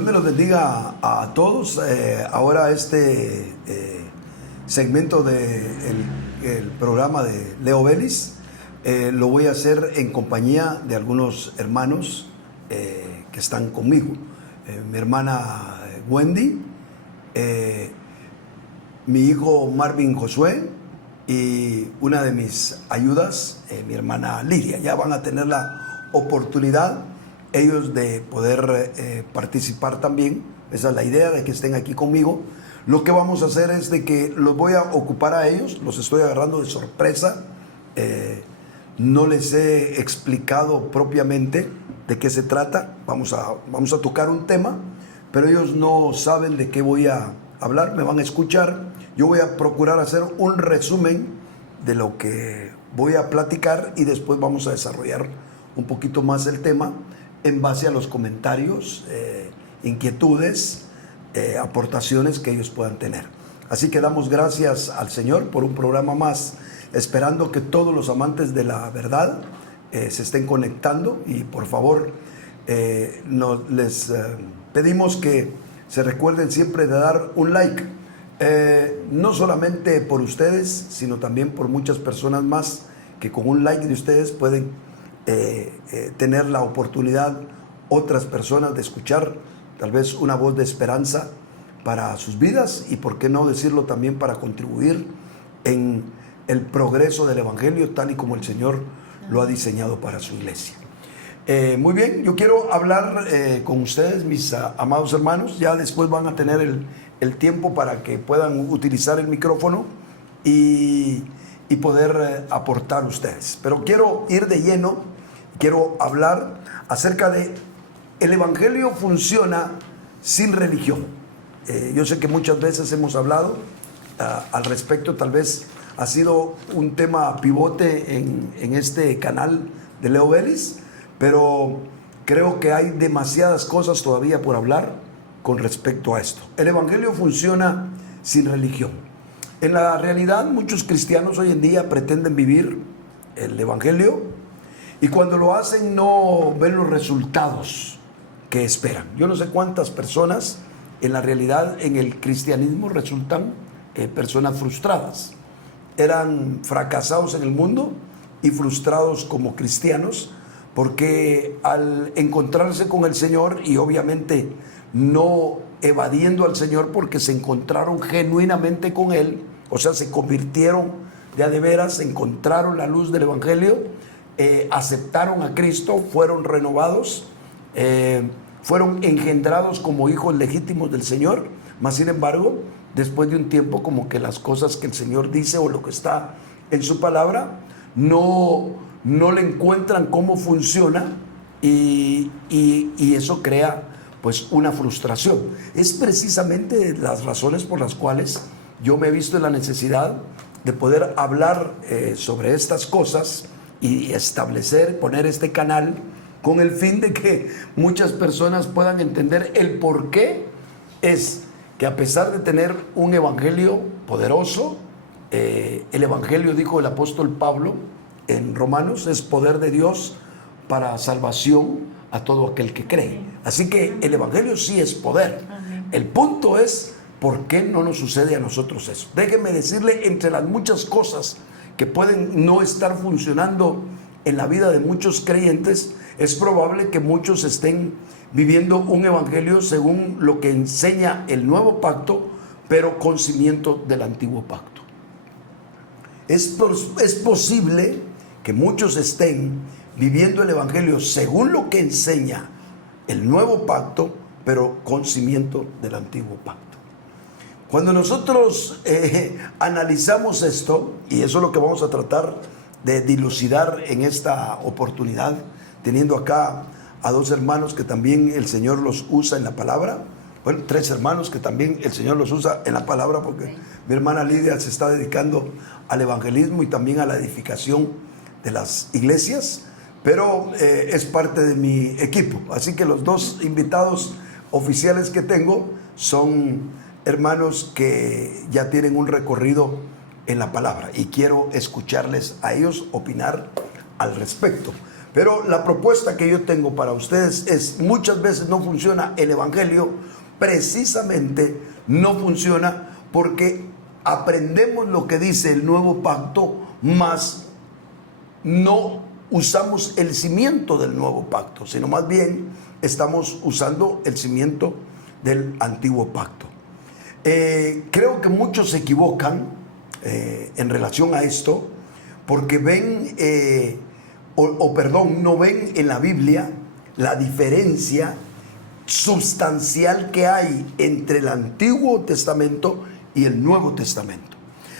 Dios me los bendiga a todos. Ahora segmento del programa de Leo Vélez lo voy a hacer en compañía de algunos hermanos que están conmigo. Mi hermana Wendy, mi hijo Marvin Josué y una de mis ayudas, mi hermana Lidia. Ya van a tener la oportunidad ellos de poder participar también. Esa es la idea, de que estén aquí conmigo. Lo que vamos a hacer es de que los voy a ocupar a ellos, los estoy agarrando de sorpresa. No les he explicado propiamente de qué se trata. Vamos a tocar un tema, pero ellos no saben de qué voy a hablar, me van a escuchar. Yo voy a procurar hacer un resumen de lo que voy a platicar y después vamos a desarrollar un poquito más el tema en base a los comentarios, inquietudes, aportaciones que ellos puedan tener. Así que damos gracias al Señor por un programa más, esperando que todos los amantes de la verdad se estén conectando, y por favor les pedimos que se recuerden siempre de dar un like, no solamente por ustedes, sino también por muchas personas más que con un like de ustedes pueden tener la oportunidad, otras personas, de escuchar tal vez una voz de esperanza para sus vidas, y por qué no decirlo también para contribuir en el progreso del Evangelio tal y como el Señor lo ha diseñado para su iglesia. Muy bien, yo quiero hablar con ustedes, mis amados hermanos. Ya después van a tener el tiempo para que puedan utilizar el micrófono y poder aportar ustedes. Pero quiero ir de lleno, quiero hablar acerca de el Evangelio funciona sin religión. Yo sé que muchas veces hemos hablado al respecto, tal vez ha sido un tema pivote en este canal de Leo Vélez, pero creo que hay demasiadas cosas todavía por hablar con respecto a esto. El Evangelio funciona sin religión. En la realidad, muchos cristianos hoy en día pretenden vivir el Evangelio, y cuando lo hacen no ven los resultados que esperan. Yo no sé cuántas personas en la realidad en el cristianismo resultan personas frustradas. Eran fracasados en el mundo y frustrados como cristianos, porque al encontrarse con el Señor, y obviamente no evadiendo al Señor, porque se encontraron genuinamente con Él, o sea, se convirtieron de veras, encontraron la luz del Evangelio, aceptaron a Cristo, fueron renovados, fueron engendrados como hijos legítimos del Señor. Mas sin embargo, después de un tiempo, como que las cosas que el Señor dice o lo que está en su palabra no le encuentran cómo funciona, y eso crea pues una frustración. Es precisamente las razones por las cuales yo me he visto en la necesidad de poder hablar sobre estas cosas y poner este canal con el fin de que muchas personas puedan entender el por qué es que, a pesar de tener un evangelio poderoso, el evangelio, dijo el apóstol Pablo en Romanos, es poder de Dios para salvación a todo aquel que cree. Así que el evangelio sí es poder. El punto es, ¿por qué no nos sucede a nosotros eso? Déjenme decirle, entre las muchas cosas que pueden no estar funcionando en la vida de muchos creyentes, es probable que muchos estén viviendo un evangelio según lo que enseña el nuevo pacto, pero con cimiento del antiguo pacto. Es posible que muchos estén viviendo el evangelio según lo que enseña el nuevo pacto, pero con cimiento del antiguo pacto. Cuando nosotros analizamos esto, y eso es lo que vamos a tratar de dilucidar en esta oportunidad, teniendo acá a dos hermanos que también el Señor los usa en la palabra, bueno, tres hermanos que también el Señor los usa en la palabra, porque mi hermana Lidia se está dedicando al evangelismo y también a la edificación de las iglesias, pero es parte de mi equipo. Así que los dos invitados oficiales que tengo son hermanos que ya tienen un recorrido en la palabra, y quiero escucharles a ellos opinar al respecto. Pero la propuesta que yo tengo para ustedes es, muchas veces no funciona el Evangelio, precisamente no funciona porque aprendemos lo que dice el nuevo pacto, mas no usamos el cimiento del nuevo pacto, sino más bien estamos usando el cimiento del antiguo pacto. Creo que muchos se equivocan en relación a esto, porque ven, no ven en la Biblia la diferencia sustancial que hay entre el Antiguo Testamento y el Nuevo Testamento.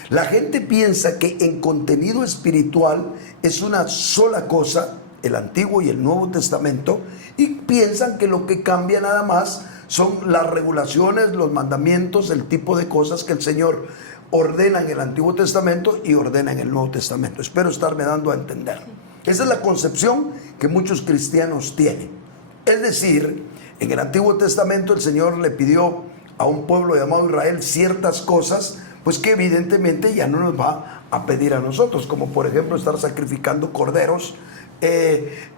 La gente piensa que en contenido espiritual es una sola cosa, el Antiguo y el Nuevo Testamento, y piensan que lo que cambia nada más son las regulaciones, los mandamientos, el tipo de cosas que el Señor ordena en el Antiguo Testamento y ordena en el Nuevo Testamento. Espero estarme dando a entender. Esa es la concepción que muchos cristianos tienen. Es decir, en el Antiguo Testamento el Señor le pidió a un pueblo llamado Israel ciertas cosas, pues que evidentemente ya no nos va a pedir a nosotros, como por ejemplo estar sacrificando corderos,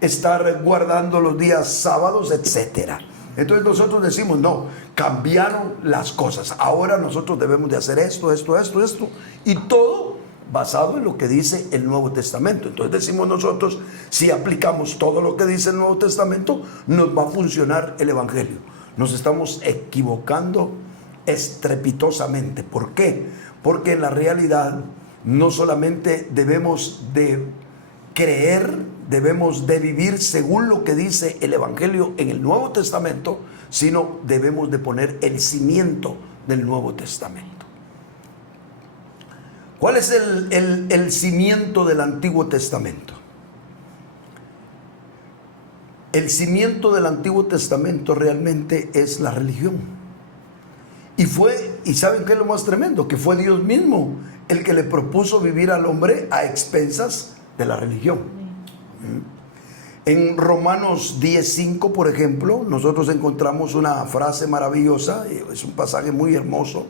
estar guardando los días sábados, etcétera. Entonces nosotros decimos, no, cambiaron las cosas, ahora nosotros debemos de hacer esto, y todo basado en lo que dice el Nuevo Testamento. Entonces decimos nosotros, si aplicamos todo lo que dice el Nuevo Testamento, nos va a funcionar el Evangelio. Nos estamos equivocando estrepitosamente. ¿Por qué? Porque en la realidad no solamente debemos de creer, debemos de vivir según lo que dice el Evangelio en el Nuevo Testamento, sino debemos de poner el cimiento del Nuevo Testamento. ¿Cuál es el cimiento del Antiguo Testamento? El cimiento del Antiguo Testamento realmente es la religión. Y ¿saben qué es lo más tremendo? Que fue Dios mismo el que le propuso vivir al hombre a expensas de la religión. En Romanos 10:5, por ejemplo, nosotros encontramos una frase maravillosa, es un pasaje muy hermoso,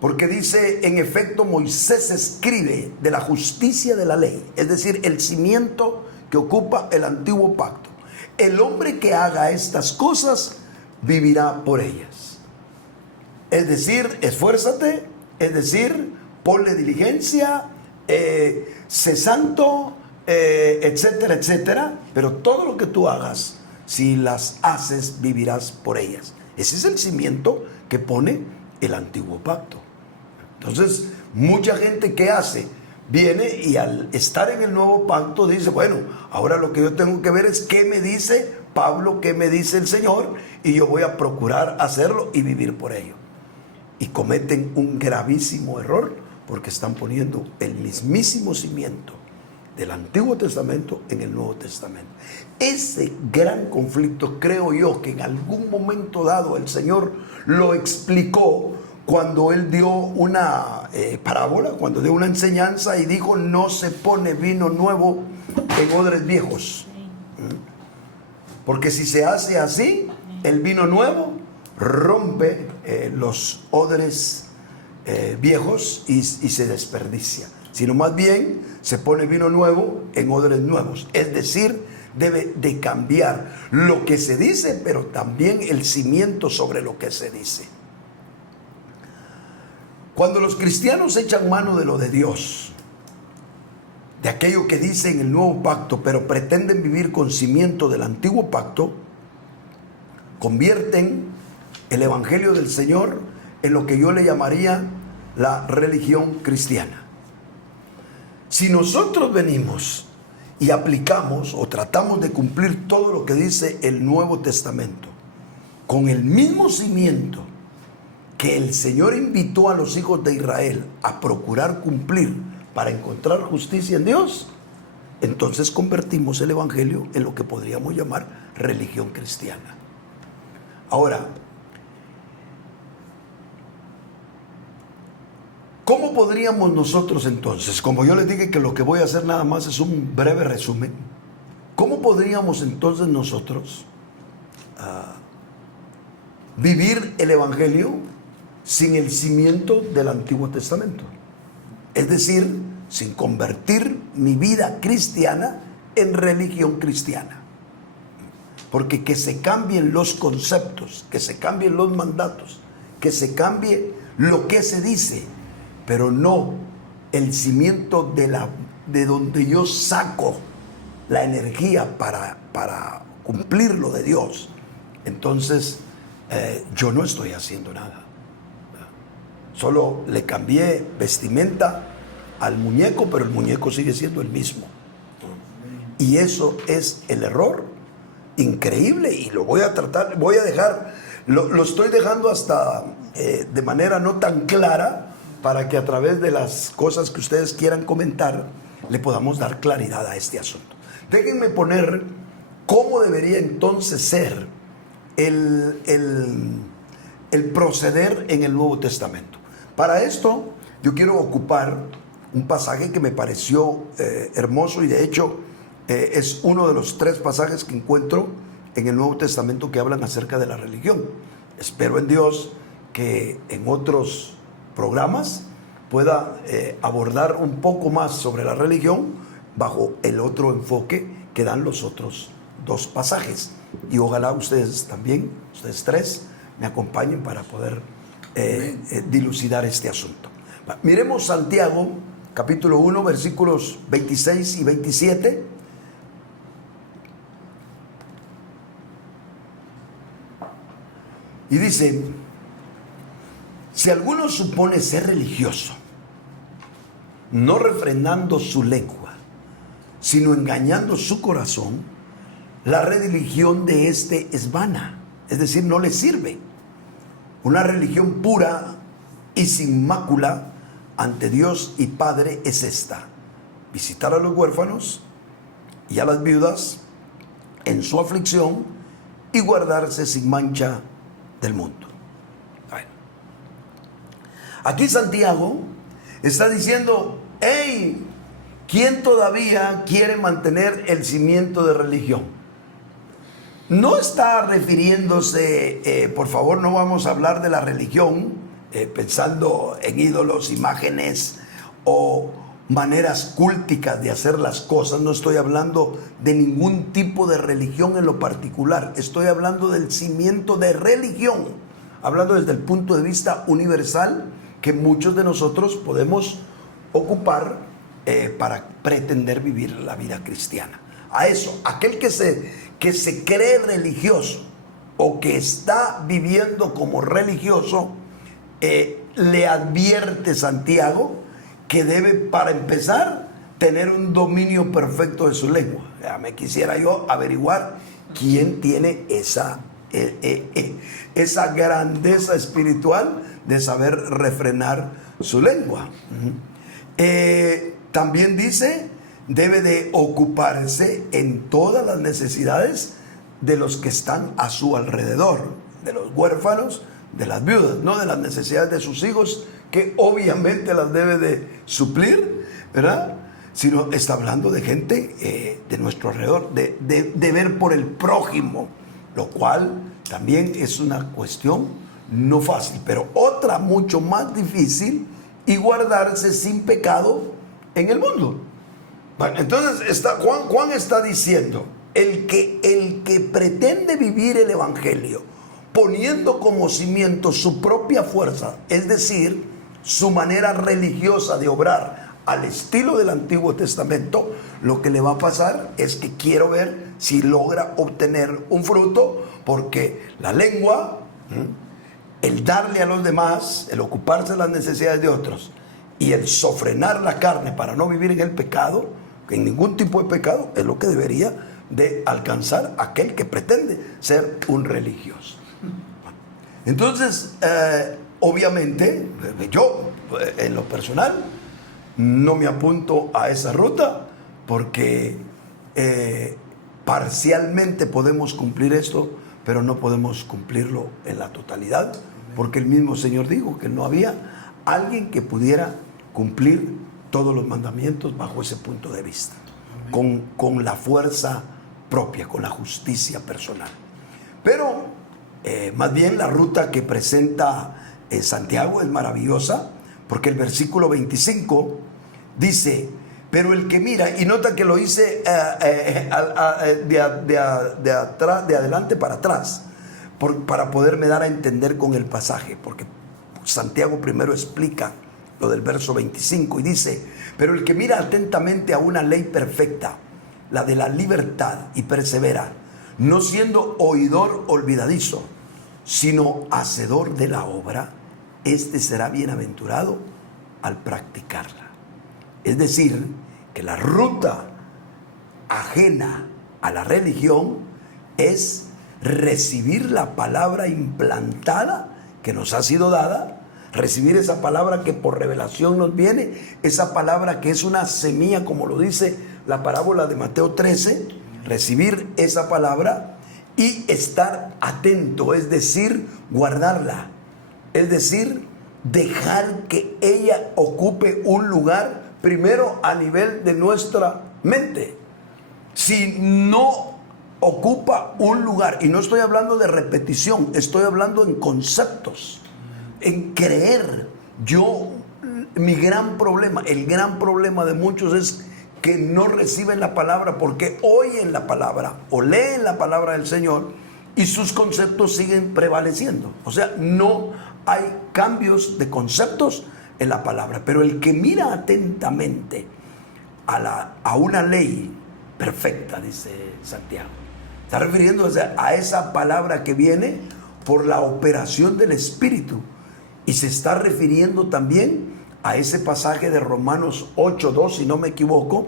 porque dice, en efecto, Moisés escribe de la justicia de la ley, es decir, el cimiento que ocupa el antiguo pacto. El hombre que haga estas cosas vivirá por ellas. Es decir, esfuérzate, es decir, ponle diligencia, sé santo, etcétera, etcétera, pero todo lo que tú hagas, si las haces, vivirás por ellas. Ese es el cimiento que pone el antiguo pacto. Entonces, mucha gente, ¿qué hace? Viene y al estar en el nuevo pacto dice, bueno, ahora lo que yo tengo que ver es qué me dice Pablo, qué me dice el Señor, y yo voy a procurar hacerlo y vivir por ello. Y cometen un gravísimo error porque están poniendo el mismísimo cimiento del Antiguo Testamento en el Nuevo Testamento. Ese gran conflicto, creo yo, que en algún momento dado el Señor lo explicó cuando Él dio una parábola, cuando dio una enseñanza y dijo, no se pone vino nuevo en odres viejos. Porque si se hace así, el vino nuevo rompe los odres viejos y se desperdicia. Sino más bien se pone vino nuevo en odres nuevos. Es decir, debe de cambiar lo que se dice, pero también el cimiento sobre lo que se dice. Cuando los cristianos echan mano de lo de Dios, de aquello que dice en el nuevo pacto, pero pretenden vivir con cimiento del antiguo pacto, convierten el evangelio del Señor en lo que yo le llamaría la religión cristiana. Si nosotros venimos y aplicamos o tratamos de cumplir todo lo que dice el Nuevo Testamento con el mismo cimiento que el Señor invitó a los hijos de Israel a procurar cumplir para encontrar justicia en Dios, entonces convertimos el evangelio en lo que podríamos llamar religión cristiana. Ahora, ¿cómo podríamos nosotros entonces, como yo les dije que lo que voy a hacer nada más es un breve resumen, cómo podríamos entonces nosotros vivir el evangelio sin el cimiento del Antiguo Testamento? Es decir, sin convertir mi vida cristiana en religión cristiana. Porque que se cambien los conceptos, que se cambien los mandatos, que se cambie lo que se dice, pero no el cimiento de donde yo saco la energía para cumplir lo de Dios. Entonces, yo no estoy haciendo nada. Solo le cambié vestimenta al muñeco, pero el muñeco sigue siendo el mismo. Y eso es el error increíble, y lo voy a tratar, voy a dejar, lo estoy dejando hasta de manera no tan clara, para que a través de las cosas que ustedes quieran comentar, le podamos dar claridad a este asunto. Déjenme poner cómo debería entonces ser el proceder en el Nuevo Testamento. Para esto, yo quiero ocupar un pasaje que me pareció hermoso, y de hecho es uno de los 3 pasajes que encuentro en el Nuevo Testamento que hablan acerca de la religión. Espero en Dios que en otros programas pueda abordar un poco más sobre la religión bajo el otro enfoque que dan los otros 2 pasajes. Y ojalá ustedes también, ustedes 3, me acompañen para poder dilucidar este asunto. Miremos Santiago, capítulo 1, versículos 26 y 27. Y dice: si alguno supone ser religioso, no refrenando su lengua, sino engañando su corazón, la religión de éste es vana, es decir, no le sirve. Una religión pura y sin mácula ante Dios y Padre es esta: visitar a los huérfanos y a las viudas en su aflicción y guardarse sin mancha del mundo. Bueno, aquí Santiago está diciendo: hey, ¿quién todavía quiere mantener el cimiento de religión? No está refiriéndose, por favor, no vamos a hablar de la religión pensando en ídolos, imágenes o maneras cúlticas de hacer las cosas. No estoy hablando de ningún tipo de religión en lo particular. Estoy hablando del cimiento de religión, hablando desde el punto de vista universal que muchos de nosotros podemos ocupar para pretender vivir la vida cristiana. A eso, aquel que se cree religioso o que está viviendo como religioso, le advierte Santiago que debe, para empezar, tener un dominio perfecto de su lengua. Ya me quisiera yo averiguar quién tiene esa grandeza espiritual de saber refrenar su lengua. También dice: debe de ocuparse en todas las necesidades de los que están a su alrededor, de los huérfanos, de las viudas, no de las necesidades de sus hijos, que obviamente las debe de suplir, ¿verdad? Sino está hablando de gente de nuestro alrededor, de ver por el prójimo, lo cual también es una cuestión no fácil, pero otra mucho más difícil, y guardarse sin pecado en el mundo. Bueno, entonces Juan está diciendo: el que pretende vivir el evangelio poniendo como cimiento su propia fuerza, es decir, su manera religiosa de obrar al estilo del Antiguo Testamento, lo que le va a pasar es que quiero ver si logra obtener un fruto, porque la lengua, el darle a los demás, el ocuparse de las necesidades de otros y el sofrenar la carne para no vivir en el pecado, en ningún tipo de pecado, es lo que debería de alcanzar aquel que pretende ser un religioso. Entonces, obviamente, yo en lo personal no me apunto a esa ruta, porque parcialmente podemos cumplir esto, pero no podemos cumplirlo en la totalidad, porque el mismo Señor dijo que no había alguien que pudiera cumplir todos los mandamientos bajo ese punto de vista, con la fuerza propia, con la justicia personal. Pero más bien la ruta que presenta Santiago es maravillosa, porque el versículo 25 dice: pero el que mira, y nota que lo hice de adelante para atrás, para poderme dar a entender con el pasaje, porque Santiago primero explica lo del verso 25 y dice: pero el que mira atentamente a una ley perfecta, la de la libertad, y persevera, no siendo oidor olvidadizo, sino hacedor de la obra, este será bienaventurado al practicarla. Es decir, que la ruta ajena a la religión es recibir la palabra implantada que nos ha sido dada, recibir esa palabra que por revelación nos viene, esa palabra que es una semilla, como lo dice la parábola de Mateo 13, recibir esa palabra y estar atento, es decir, guardarla, es decir, dejar que ella ocupe un lugar primero a nivel de nuestra mente. Si no ocupa un lugar, y no estoy hablando de repetición, estoy hablando en conceptos, en creer. Mi gran problema, el gran problema de muchos es que no reciben la palabra porque oyen la palabra o leen la palabra del Señor y sus conceptos siguen prevaleciendo. O sea, no hay cambios de conceptos en la palabra. Pero el que mira atentamente a una ley perfecta, dice Santiago, está refiriéndose a esa palabra que viene por la operación del Espíritu. Y se está refiriendo también a ese pasaje de Romanos 8:2, si no me equivoco,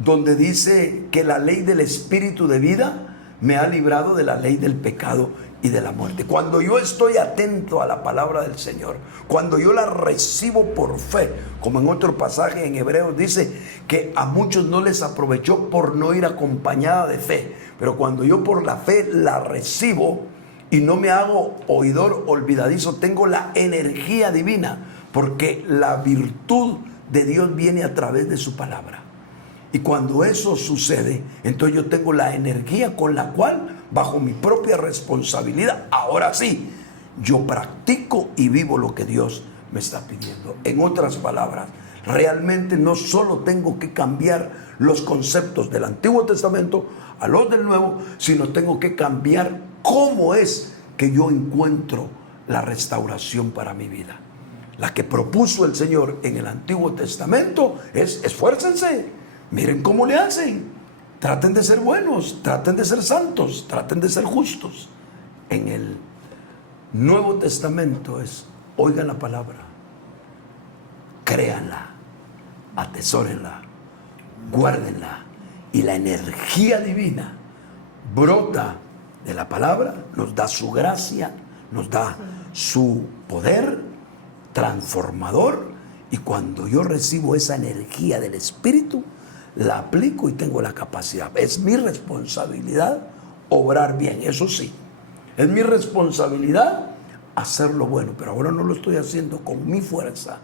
donde dice que la ley del Espíritu de vida me ha librado de la ley del pecado y de la muerte. Cuando yo estoy atento a la palabra del Señor, cuando yo la recibo por fe, como en otro pasaje en Hebreos dice que a muchos no les aprovechó por no ir acompañada de fe, pero cuando yo por la fe la recibo y no me hago oidor olvidadizo, tengo la energía divina, porque la virtud de Dios viene a través de su palabra. Y cuando eso sucede, entonces yo tengo la energía con la cual, bajo mi propia responsabilidad, ahora sí, yo practico y vivo lo que Dios me está pidiendo. En otras palabras, realmente no solo tengo que cambiar los conceptos del Antiguo Testamento a los del Nuevo, sino tengo que cambiar cómo es que yo encuentro la restauración para mi vida. La que propuso el Señor en el Antiguo Testamento es: esfuércense, miren cómo le hacen, traten de ser buenos, traten de ser santos, traten de ser justos. En el Nuevo Testamento es: oigan la palabra, créanla, atesórenla, guárdenla, y la energía divina brota de la palabra, nos da su gracia, nos da su poder transformador, y cuando yo recibo esa energía del Espíritu, la aplico y tengo la capacidad. Es mi responsabilidad obrar bien, eso sí, es mi responsabilidad hacer lo bueno, pero ahora no lo estoy haciendo con mi fuerza,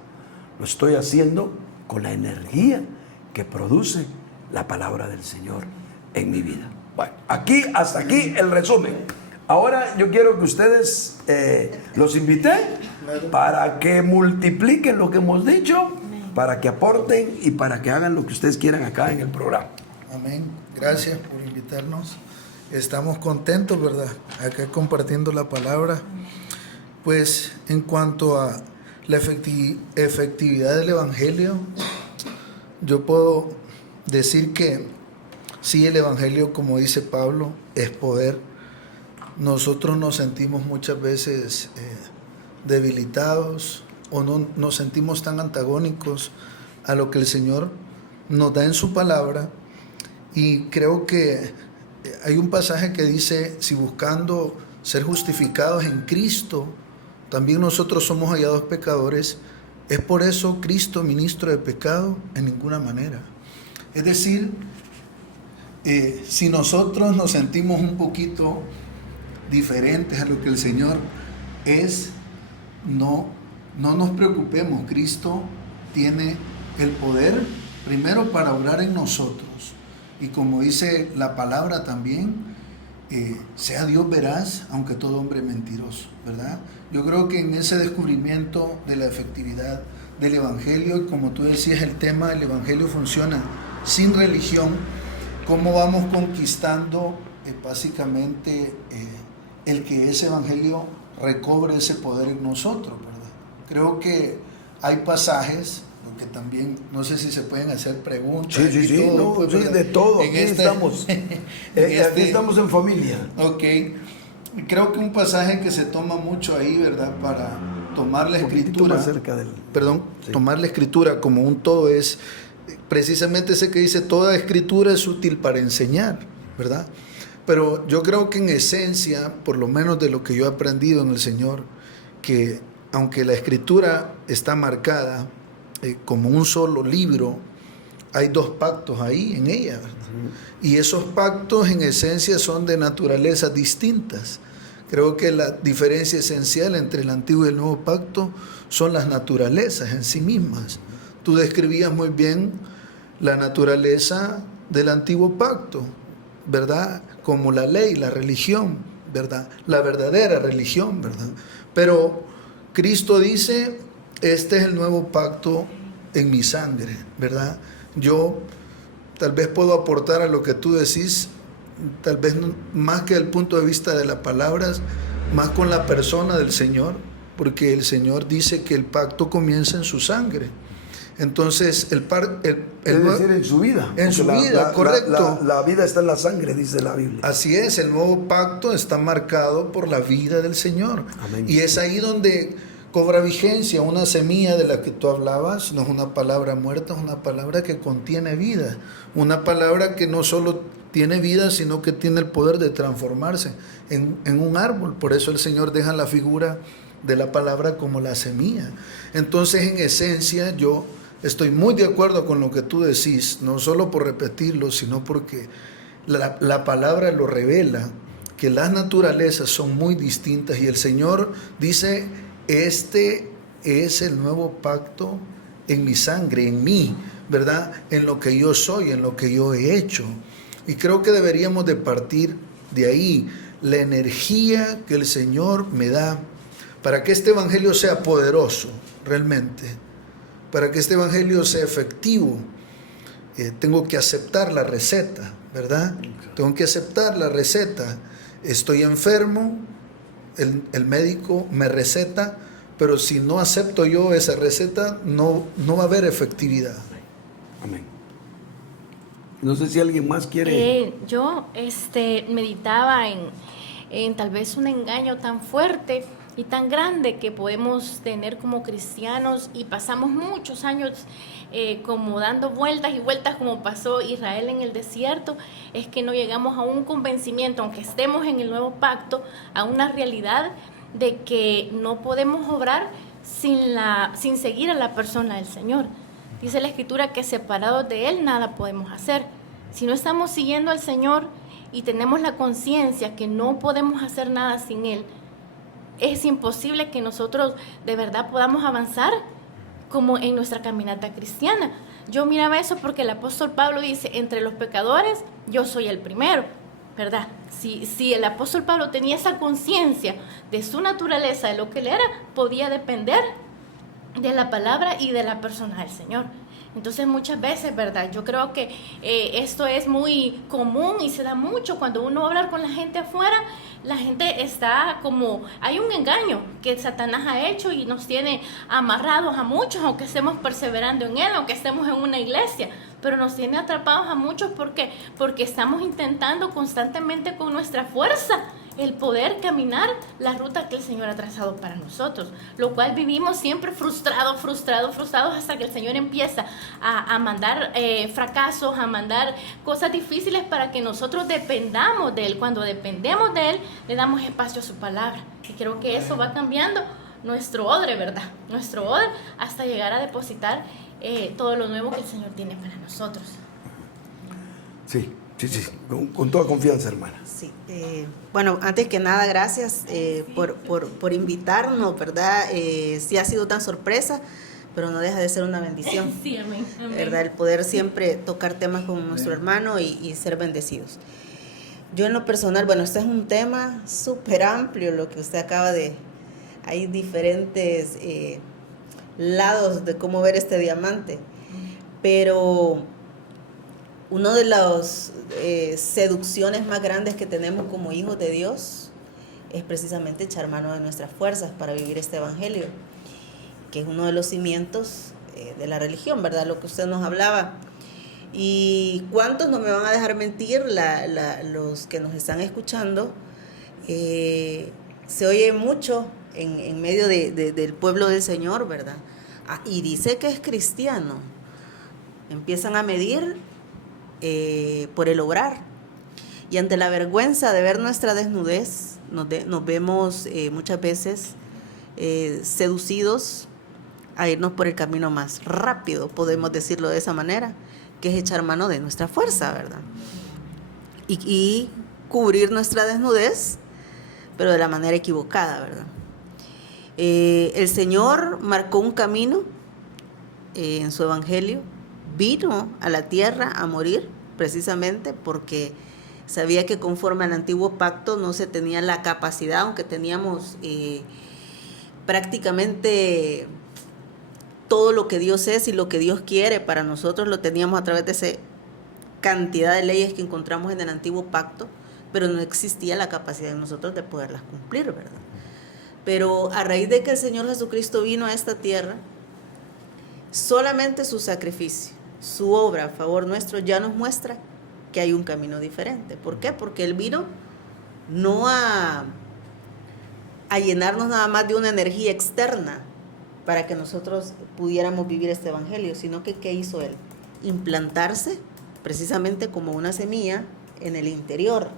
lo estoy haciendo con la energía que produce la palabra del Señor en mi vida. Bueno, hasta aquí el resumen. Ahora yo quiero que ustedes los invité para que multipliquen lo que hemos dicho, para que aporten y para que hagan lo que ustedes quieran acá en el programa. Amén. Gracias por invitarnos. Estamos contentos, ¿verdad? Acá compartiendo la palabra. Pues en cuanto a la efectividad del Evangelio, yo puedo decir que sí, el Evangelio, como dice Pablo, es poder. Nosotros nos sentimos muchas veces debilitados o no nos sentimos tan antagónicos a lo que el Señor nos da en su palabra, y creo que hay un pasaje que dice: si buscando ser justificados en Cristo, también nosotros somos hallados pecadores, es por eso Cristo ministro de pecado en ninguna manera. Es decir, si nosotros nos sentimos un poquito diferentes a lo que el Señor es, no nos preocupemos. Cristo tiene el poder primero para obrar en nosotros, y como dice la palabra también, sea Dios veraz, aunque todo hombre mentiroso, ¿verdad? Yo creo que en ese descubrimiento de la efectividad del Evangelio, y como tú decías, el tema del Evangelio funciona sin religión, cómo vamos conquistando básicamente el que ese Evangelio recobre ese poder en nosotros, ¿verdad? Creo que hay pasajes, porque también no sé si se pueden hacer preguntas. Sí, todo, no, pues, sí, de todo, aquí estamos. Aquí estamos en familia. Ok, creo que un pasaje que se toma mucho ahí, ¿verdad? Para tomar la escritura, más cerca del... Sí. tomar la escritura como un todo es precisamente ese que dice: toda escritura es útil para enseñar, ¿verdad? Pero yo creo que en esencia, por lo menos de lo que yo he aprendido en el Señor, que aunque la escritura está marcada como un solo libro, hay dos pactos ahí en ella, ¿verdad? Y esos pactos en esencia son de naturalezas distintas. Creo que la diferencia esencial entre el antiguo y el nuevo pacto son las naturalezas en sí mismas. Tú describías muy bien la naturaleza del antiguo pacto, ¿verdad? Como la ley, la religión, ¿verdad? La verdadera religión, ¿verdad? Pero Cristo dice: este es el nuevo pacto en mi sangre, ¿verdad? Yo tal vez puedo aportar a lo que tú decís, tal vez más que el punto de vista de las palabras, más con la persona del Señor, porque el Señor dice que el pacto comienza en su sangre. Entonces, es decir, en su vida. En su vida, correcto. La vida está en la sangre, dice la Biblia. Así es, el nuevo pacto está marcado por la vida del Señor. Amén. Y es ahí donde cobra vigencia una semilla de la que tú hablabas. No es una palabra muerta, es una palabra que contiene vida. Una palabra que no solo tiene vida, sino que tiene el poder de transformarse en un árbol. Por eso el Señor deja la figura de la palabra como la semilla. Entonces, en esencia, yo estoy muy de acuerdo con lo que tú decís, no solo por repetirlo, sino porque la palabra lo revela, que las naturalezas son muy distintas, y el Señor dice: este es el nuevo pacto en mi sangre, en mí, ¿verdad? En lo que yo soy, en lo que yo he hecho. Y creo que deberíamos de partir de ahí, la energía que el Señor me da para que este evangelio sea poderoso realmente, para que este evangelio sea efectivo. Tengo que aceptar la receta, ¿verdad? Tengo que aceptar la receta. Estoy enfermo, el médico me receta, pero si no acepto yo esa receta, no va a haber efectividad. Amén. No sé si alguien más quiere... Yo meditaba en tal vez un engaño tan fuerte y tan grande que podemos tener como cristianos, y pasamos muchos años como dando vueltas y vueltas, como pasó Israel en el desierto. Es que no llegamos a un convencimiento, aunque estemos en el nuevo pacto, a una realidad de que no podemos obrar sin seguir a la persona del Señor. Dice la Escritura que separados de Él nada podemos hacer. Si no estamos siguiendo al Señor y tenemos la conciencia que no podemos hacer nada sin Él, es imposible que nosotros de verdad podamos avanzar como en nuestra caminata cristiana. Yo miraba eso porque el apóstol Pablo dice: entre los pecadores yo soy el primero, ¿verdad? Si el apóstol Pablo tenía esa conciencia de su naturaleza, de lo que él era, podía depender de la palabra y de la persona del Señor. Entonces, muchas veces, ¿verdad? Yo creo que esto es muy común y se da mucho cuando uno va a hablar con la gente afuera. La gente está como... hay un engaño que Satanás ha hecho y nos tiene amarrados a muchos, aunque estemos perseverando en él, aunque estemos en una iglesia. Pero nos tiene atrapados a muchos porque estamos intentando constantemente con nuestra fuerza el poder caminar la ruta que el Señor ha trazado para nosotros, lo cual vivimos siempre frustrados hasta que el Señor empieza a mandar fracasos, a mandar cosas difíciles para que nosotros dependamos de Él. Cuando dependemos de Él, le damos espacio a su palabra, y creo que eso va cambiando nuestro odre, ¿verdad? Nuestro odre, hasta llegar a depositar todo lo nuevo que el Señor tiene para nosotros. Sí, con toda confianza, hermana. Sí, bueno, antes que nada, gracias por invitarnos, ¿verdad? Sí ha sido tan sorpresa, pero no deja de ser una bendición. Sí, amén. ¿Verdad? El poder siempre tocar temas con nuestro hermano y ser bendecidos. Yo en lo personal, bueno, este es un tema súper amplio, lo que usted acaba de... hay diferentes lados de cómo ver este diamante, pero una de las seducciones más grandes que tenemos como hijos de Dios es precisamente echar mano de nuestras fuerzas para vivir este evangelio, que es uno de los cimientos de la religión, ¿verdad? Lo que usted nos hablaba. Y cuántos no me van a dejar mentir, los que nos están escuchando, se oye mucho en medio del pueblo del Señor, ¿verdad? Y dice que es cristiano. Empiezan a medir por el obrar. Y ante la vergüenza de ver nuestra desnudez, nos vemos muchas veces seducidos a irnos por el camino más rápido, podemos decirlo de esa manera, que es echar mano de nuestra fuerza, ¿verdad? Y cubrir nuestra desnudez, pero de la manera equivocada, ¿verdad? El Señor marcó un camino en su evangelio, vino a la tierra a morir precisamente porque sabía que conforme al antiguo pacto no se tenía la capacidad, aunque teníamos prácticamente todo lo que Dios es y lo que Dios quiere para nosotros, lo teníamos a través de esa cantidad de leyes que encontramos en el antiguo pacto, pero no existía la capacidad de nosotros de poderlas cumplir, ¿verdad? Pero a raíz de que el Señor Jesucristo vino a esta tierra, solamente su sacrificio, su obra a favor nuestro ya nos muestra que hay un camino diferente. ¿Por qué? Porque Él vino no a llenarnos nada más de una energía externa para que nosotros pudiéramos vivir este evangelio, sino que ¿qué hizo Él? Implantarse precisamente como una semilla en el interior.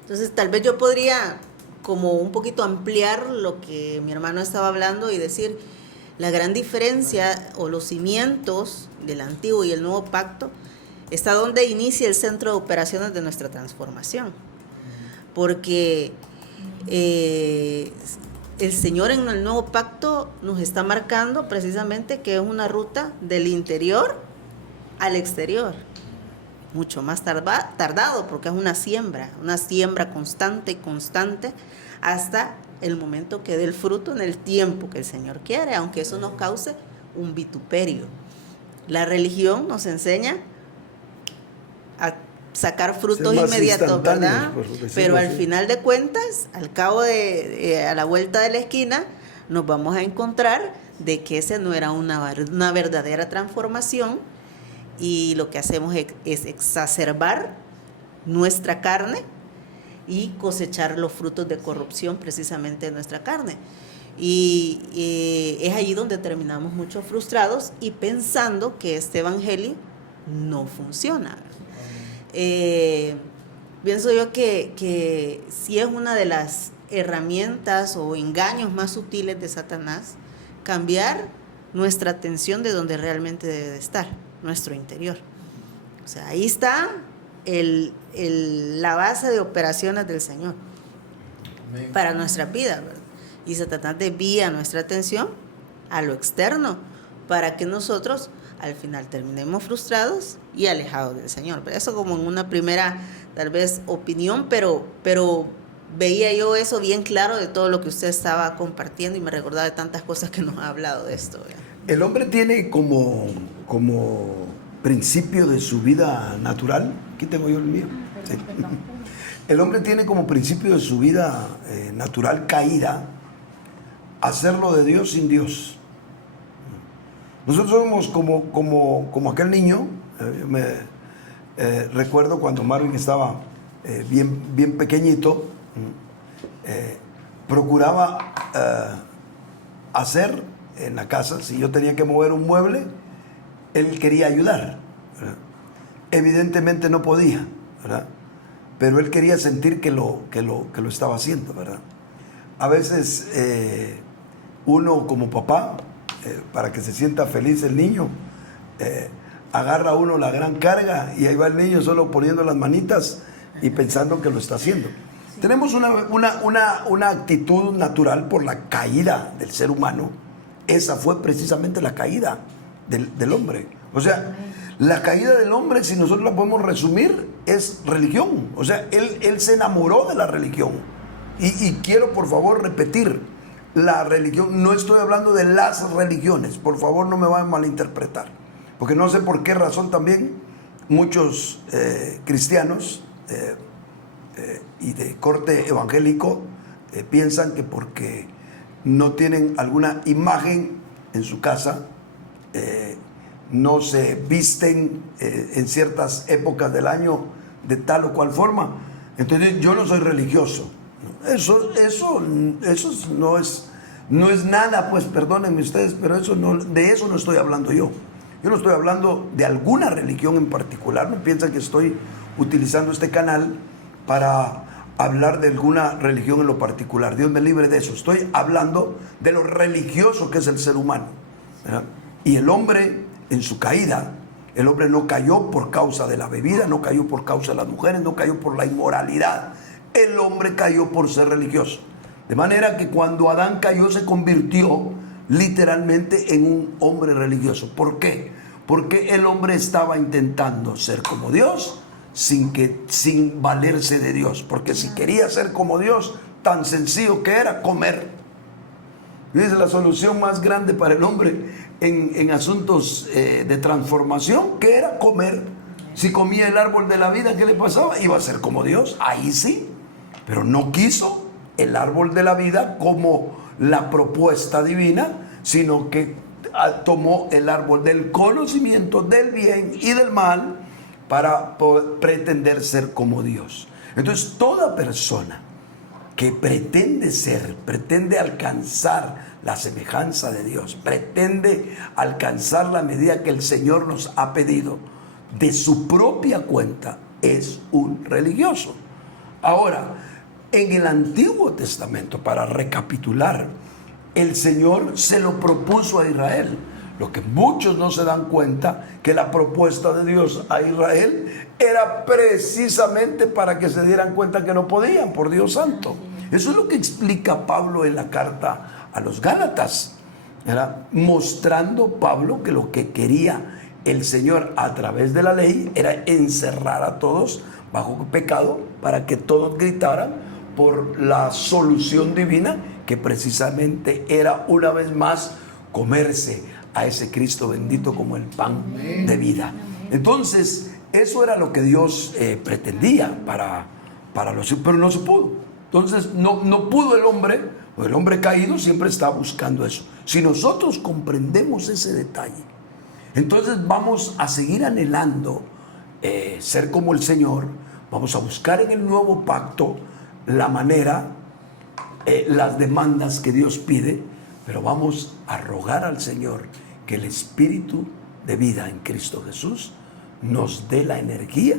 Entonces tal vez yo podría como un poquito ampliar lo que mi hermano estaba hablando y decir la gran diferencia o los cimientos del antiguo y el nuevo pacto está donde inicia el centro de operaciones de nuestra transformación, porque el Señor en el nuevo pacto nos está marcando precisamente que es una ruta del interior al exterior, mucho más tardado porque es una siembra constante hasta el momento que dé el fruto en el tiempo que el Señor quiere, aunque eso nos cause un vituperio. La religión nos enseña a sacar frutos inmediatos, ¿verdad? Pero al final de cuentas, al cabo a la vuelta de la esquina, nos vamos a encontrar de que esa no era una verdadera transformación y lo que hacemos es exacerbar nuestra carne y cosechar los frutos de corrupción precisamente de nuestra carne. Y es ahí donde terminamos mucho frustrados y pensando que este evangelio no funciona. Pienso yo que sí es una de las herramientas o engaños más sutiles de Satanás, cambiar nuestra atención de donde realmente debe de estar, nuestro interior. O sea, ahí está la base de operaciones del Señor para nuestra vida, ¿verdad? Y Satanás desvía nuestra atención a lo externo para que nosotros al final terminemos frustrados y alejados del Señor. Pero eso como en una primera, tal vez, opinión, pero veía yo eso bien claro de todo lo que usted estaba compartiendo y me recordaba de tantas cosas que nos ha hablado de esto, ¿verdad? El hombre tiene como principio de su vida natural, aquí tengo yo el mío, sí. El hombre tiene como principio de su vida natural caída, hacerlo de Dios sin Dios. Nosotros somos como aquel niño, yo me recuerdo cuando Marvin estaba bien pequeñito, procuraba hacer en la casa, si yo tenía que mover un mueble, él quería ayudar, ¿verdad? Evidentemente no podía, ¿verdad? Pero él quería sentir que lo estaba haciendo, ¿verdad? A veces uno como papá, para que se sienta feliz el niño, agarra uno la gran carga y ahí va el niño solo poniendo las manitas y pensando que lo está haciendo. Sí. Tenemos una actitud natural por la caída del ser humano. Esa fue precisamente la caída del hombre. O sea, la caída del hombre, si nosotros la podemos resumir, es religión. O sea, él se enamoró de la religión. Y quiero por favor repetir, la religión, no estoy hablando de las religiones, por favor no me vayan a malinterpretar, porque no sé por qué razón también muchos cristianos y de corte evangélico piensan que porque no tienen alguna imagen en su casa, no se visten en ciertas épocas del año de tal o cual forma, entonces yo no soy religioso. Eso no es nada, pues perdónenme ustedes, pero de eso no estoy hablando yo. Yo no estoy hablando de alguna religión en particular, no piensan que estoy utilizando este canal para hablar de alguna religión en lo particular. Dios me libre de eso. Estoy hablando de lo religioso que es el ser humano, ¿verdad? Y el hombre en su caída, el hombre no cayó por causa de la bebida, no cayó por causa de las mujeres, no cayó por la inmoralidad. El hombre cayó por ser religioso. De manera que cuando Adán cayó se convirtió literalmente en un hombre religioso. ¿Por qué? Porque el hombre estaba intentando ser como Dios sin valerse de Dios. Porque si quería ser como Dios, tan sencillo que era comer. Dice la solución más grande para el hombre en asuntos de transformación, que era comer. Si comía el árbol de la vida, ¿qué le pasaba? Iba a ser como Dios, ahí sí. Pero no quiso el árbol de la vida como la propuesta divina, sino que tomó el árbol del conocimiento del bien y del mal para pretender ser como Dios. Entonces, toda persona que pretende alcanzar la semejanza de Dios, pretende alcanzar la medida que el Señor nos ha pedido, de su propia cuenta, es un religioso. Ahora, en el Antiguo Testamento, para recapitular, el Señor se lo propuso a Israel. Lo que muchos no se dan cuenta, que la propuesta de Dios a Israel era precisamente para que se dieran cuenta que no podían, por Dios santo. Eso es lo que explica Pablo en la carta a los Gálatas, ¿verdad? Mostrando Pablo que lo que quería el Señor a través de la ley era encerrar a todos bajo pecado, para que todos gritaran por la solución divina, que precisamente era una vez más comerse a ese Cristo bendito como el pan de vida. Entonces, eso era lo que Dios pretendía para los, pero no se pudo. Entonces, no pudo el hombre caído siempre está buscando eso. Si nosotros comprendemos ese detalle, entonces vamos a seguir anhelando ser como el Señor. Vamos a buscar en el nuevo pacto la manera, las demandas que Dios pide, pero vamos a rogar al Señor que el Espíritu de vida en Cristo Jesús nos dé la energía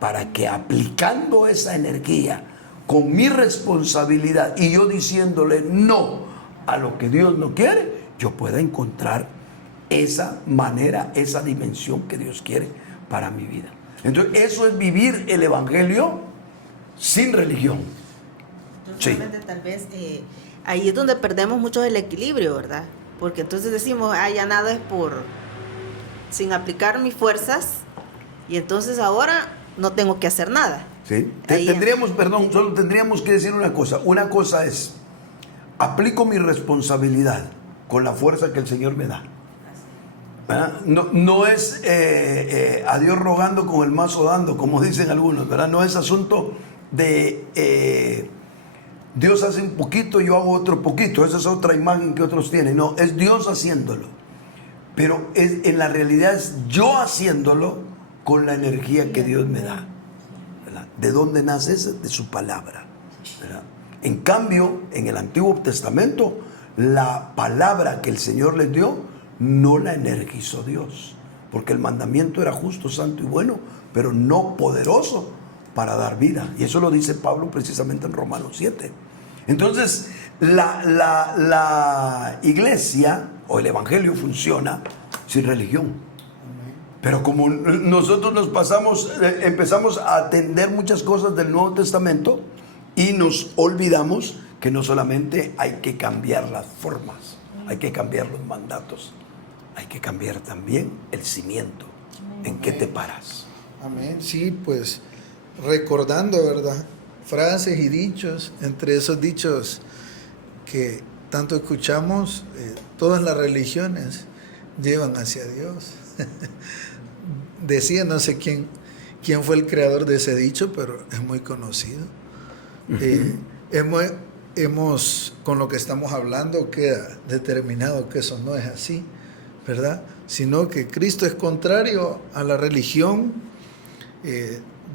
para que, aplicando esa energía con mi responsabilidad y yo diciéndole no a lo que Dios no quiere, yo pueda encontrar esa manera, esa dimensión que Dios quiere para mi vida. Entonces, eso es vivir el Evangelio sin religión. Sí. Tal vez ahí es donde perdemos mucho el equilibrio, ¿verdad? Porque entonces decimos, ya nada es sin aplicar mis fuerzas, y entonces ahora no tengo que hacer nada. Sí. Solo tendríamos que decir una cosa. Una cosa es, aplico mi responsabilidad con la fuerza que el Señor me da. ¿Verdad? No es a Dios rogando con el mazo dando, como dicen algunos, ¿verdad? No es asunto de Dios hace un poquito, yo hago otro poquito. Esa es otra imagen que otros tienen. No, es Dios haciéndolo. Pero en la realidad es yo haciéndolo con la energía que Dios me da, ¿verdad? ¿De dónde nace eso? De su palabra, ¿verdad? En cambio, en el Antiguo Testamento, la palabra que el Señor les dio no la energizó Dios, porque el mandamiento era justo, santo y bueno, pero no poderoso para dar vida. Y eso lo dice Pablo precisamente en Romanos 7. Entonces, la iglesia o el evangelio funciona sin religión. Pero como nosotros empezamos a atender muchas cosas del Nuevo Testamento y nos olvidamos que no solamente hay que cambiar las formas, hay que cambiar los mandatos, hay que cambiar también el cimiento. ¿En qué te paras? Amén. Sí, pues recordando, ¿verdad? Frases y dichos, entre esos dichos que tanto escuchamos, todas las religiones llevan hacia Dios. Decía, no sé quién fue el creador de ese dicho, pero es muy conocido. Hemos, con lo que estamos hablando, queda determinado que eso no es así, ¿verdad? Sino que Cristo es contrario a la religión.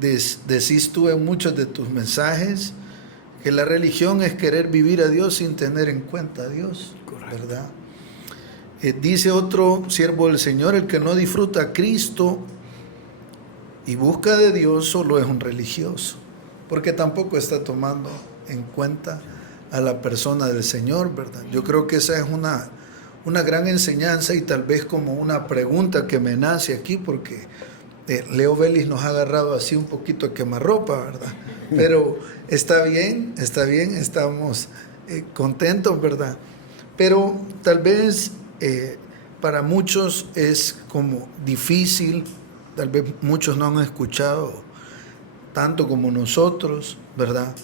Decís tú en muchos de tus mensajes que la religión es querer vivir a Dios sin tener en cuenta a Dios, ¿verdad? Dice otro siervo del Señor, el que no disfruta a Cristo y busca de Dios solo es un religioso, porque tampoco está tomando en cuenta a la persona del Señor, ¿verdad? Yo creo que esa es una gran enseñanza y tal vez como una pregunta que me nace aquí, porque Leo Vélez nos ha agarrado así un poquito a quemarropa, ¿verdad? Pero está bien, estamos contentos, ¿verdad? Pero tal vez para muchos es como difícil, tal vez muchos no han escuchado tanto como nosotros, ¿verdad?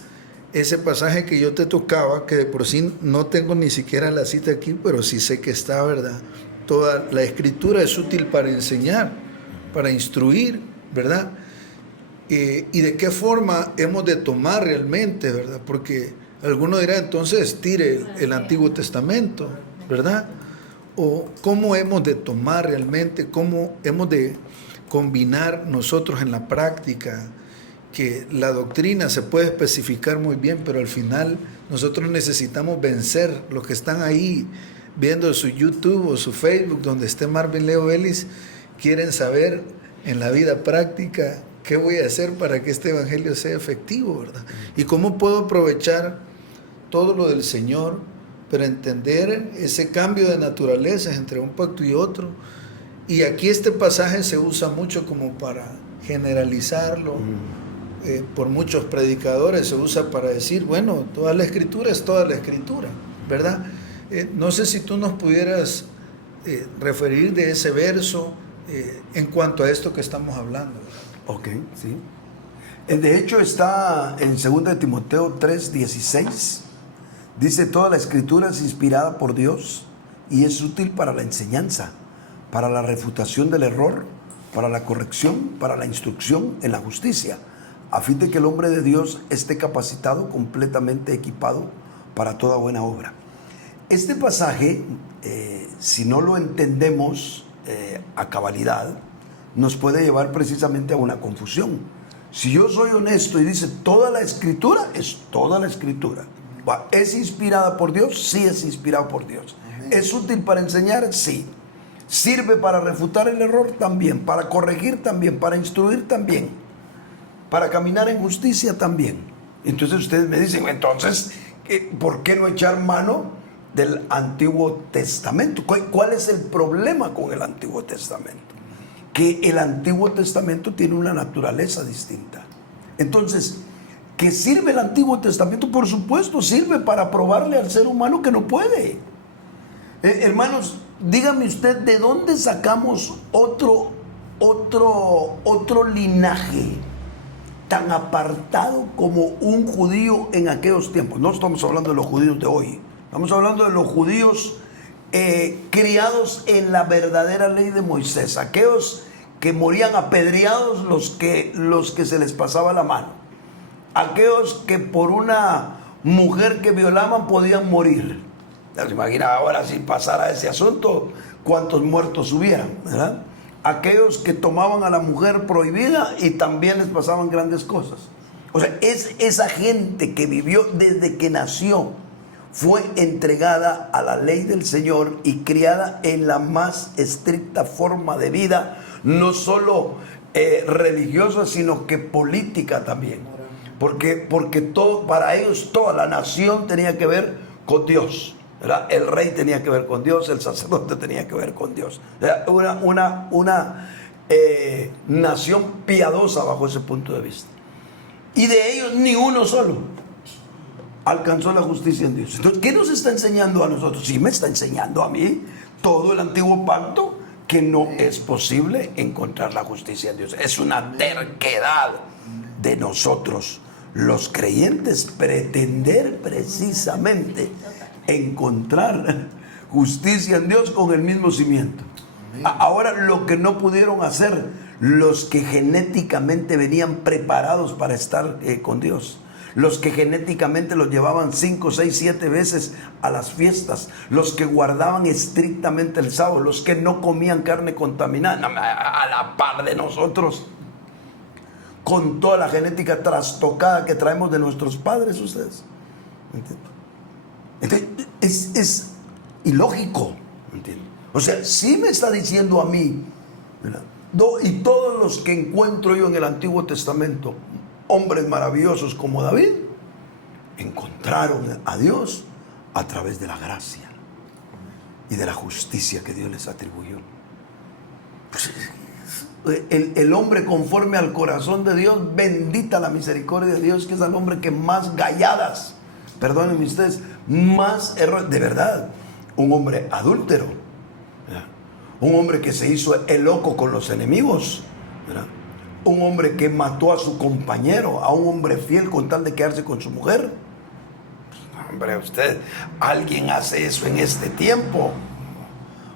Ese pasaje que yo te tocaba, que de por sí no tengo ni siquiera la cita aquí, pero sí sé que está, ¿verdad? Toda la escritura es útil para enseñar, para instruir, ¿verdad? Y de qué forma hemos de tomar realmente, ¿verdad? Porque alguno dirá, entonces tire el Antiguo Testamento, ¿verdad? O cómo hemos de tomar realmente, cómo hemos de combinar nosotros en la práctica, que la doctrina se puede especificar muy bien, pero al final nosotros necesitamos vencer. Los que están ahí viendo su YouTube o su Facebook, donde esté Marvin Leo Vélez, quieren saber en la vida práctica qué voy a hacer para que este evangelio sea efectivo, ¿verdad? Y cómo puedo aprovechar todo lo del Señor, pero entender ese cambio de naturaleza entre un pacto y otro. Y aquí este pasaje se usa mucho como para generalizarlo. Por muchos predicadores se usa para decir, bueno, toda la escritura es toda la escritura, ¿verdad? No sé si tú nos pudieras referir de ese verso en cuanto a esto que estamos hablando, ¿verdad? Ok, sí. De hecho está en 2 Timoteo 3:16. Dice, toda la escritura es inspirada por Dios y es útil para la enseñanza, para la refutación del error, para la corrección, para la instrucción en la justicia, a fin de que el hombre de Dios esté capacitado, completamente equipado para toda buena obra. Este pasaje, si no lo entendemos a cabalidad, nos puede llevar precisamente a una confusión. Si yo soy honesto y dice toda la escritura, es toda la escritura. ¿Es inspirada por Dios? Sí, es inspirada por Dios. ¿Es útil para enseñar? Sí. ¿Sirve para refutar el error? También. ¿Para corregir? También. ¿Para instruir? También. ¿Para caminar en justicia? También. Entonces ustedes me dicen, entonces, ¿por qué no echar mano del Antiguo Testamento? ¿Cuál es el problema con el Antiguo Testamento? Que el Antiguo Testamento tiene una naturaleza distinta. Entonces, ¿qué sirve el Antiguo Testamento? Por supuesto, sirve para probarle al ser humano que no puede. Hermanos, dígame usted, ¿de dónde sacamos otro linaje tan apartado como un judío en aquellos tiempos? No estamos hablando de los judíos de hoy, estamos hablando de los judíos criados en la verdadera ley de Moisés, aquellos que morían apedreados, los que se les pasaba la mano, aquellos que por una mujer que violaban podían morir. ¿Se imagina ahora si pasara ese asunto cuántos muertos hubieran, ¿verdad? Aquellos que tomaban a la mujer prohibida y también les pasaban grandes cosas. O sea, es esa gente que vivió desde que nació, fue entregada a la ley del Señor y criada en la más estricta forma de vida, no solo religiosa, sino que política también. Porque todo, para ellos toda la nación tenía que ver con Dios, ¿verdad? El rey tenía que ver con Dios, el sacerdote tenía que ver con Dios. Una nación piadosa bajo ese punto de vista. Y de ellos ni uno solo alcanzó la justicia en Dios. Entonces, ¿qué nos está enseñando a nosotros? Sí, me está enseñando a mí todo el antiguo pacto, que no es posible encontrar la justicia en Dios. Es una terquedad de nosotros, los creyentes, pretender precisamente encontrar justicia en Dios con el mismo cimiento. Ahora, lo que no pudieron hacer los que genéticamente venían preparados para estar con Dios, los que genéticamente los llevaban 5, 6, 7 veces a las fiestas, los que guardaban estrictamente el sábado, los que no comían carne contaminada, a la par de nosotros, con toda la genética trastocada que traemos de nuestros padres, ustedes. Entonces, es ilógico, ¿entiendes? O sea, sí me está diciendo a mí, ¿verdad? Y todos los que encuentro yo en el Antiguo Testamento, hombres maravillosos como David, encontraron a Dios a través de la gracia y de la justicia que Dios les atribuyó. El hombre conforme al corazón de Dios, bendita la misericordia de Dios, que es el hombre que más galladas, perdónenme ustedes, más errores, de verdad, un hombre adúltero, ¿verdad? Un hombre que se hizo el loco con los enemigos, ¿verdad? Un hombre que mató a su compañero, a un hombre fiel con tal de quedarse con su mujer. Hombre, usted, alguien hace eso en este tiempo,